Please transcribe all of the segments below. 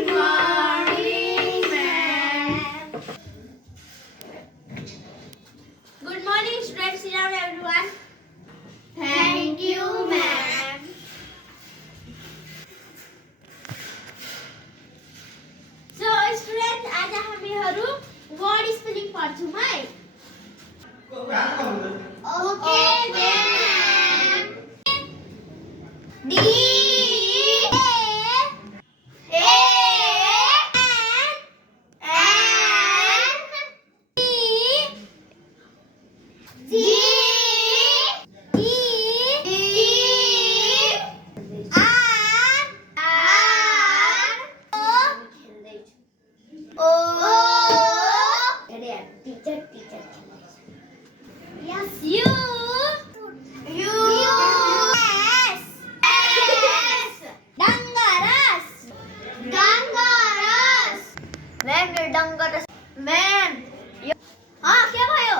morning, ma'am. Good morning, students. Sit down, everyone. Thank you, ma'am. So, students, आज हामीहरू word spelling पढ्छौँ है. Okay, ma'am. D Ma'am, के भयो?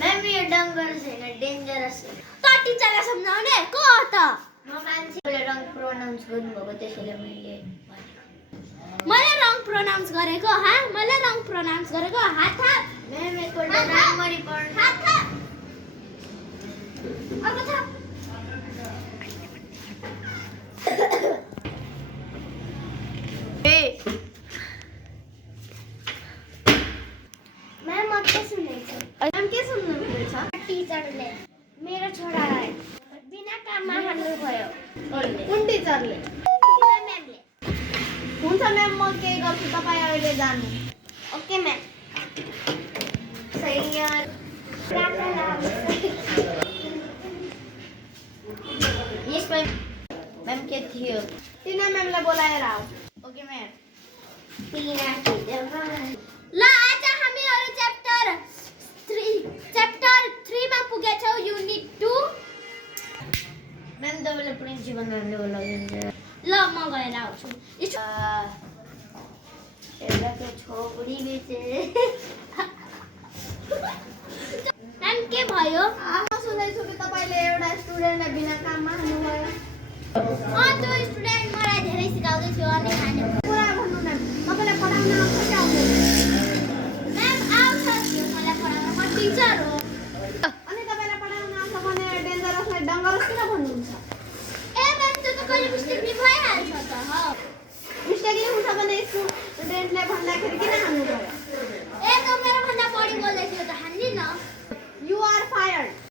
ma'am, यो dangerous हैन, dangerous हो. त टिचरलाई सम्झाउने को हो त? म मान्छेले रङ प्रोनाउन्स गर्नुभएको त्यसैले मैले मैले रङ प्रोनाउन्स गरेको हा? मैले रङ प्रोनाउन्स गरेको हात थाप. म्याम एकपल्ट राम्ररी पढ्नु. हात थाप. अर्को थाप. म्याम म के सुन्दैछु? म्याम के सुन्नुहुँदैछ? टिचरले मेरो छोरालाई बिना काममा हाल्नु भयो. कुन टिचरले? म्यामले. हुन्छ म्याम, म के गर्छु तपाईँ अहिले जानु. Okay ma'am. सही यार. Yes ma'am. म्याम के थियो? टिना म्यामलाई बोलाएर आऊ. Okay ma'am. टिना टिचर. ल आज हामीहरू च्याप्टर 3 मा पुगेछौँ. युनिट 2. म्याम तपाईँले प्रिन्सिपल म्यामले बोलाउनुहुन्छ. ल म गएर आउँछु. एउटा त्यो छोकरी बेचे. म्याम के भयो? सुन्दैछु कि तपाईँले एउटा स्टुडेन्टलाई बिना काममा हाल्नुभयो. त्यो स्टुडेन्ट मलाई धेरै सिकाउँदै थियो अनि हान्यो. कुरा भन्नु म्याम. तपाईँलाई पढाउन आउँछ कि आउँदैन? म्याम आउँछ थियो मलाई पढाउन. म टिचर हो. अनि तपाईँलाई पढाउन आउँछ भने डेन्जरसलाई डङ्गरस किन भन्नुहुन्छ? ए म्याम त्यो त कहिले मिस्टेकली भइहाल्छ त. मिस्टेकली हुन्छ भने स्टुडेन्टले भन्दाखेरि किन हाल्नुभयो? ए त मेरो भन्दा बढी बोल्दै थियो त हान्दिन. You are fired.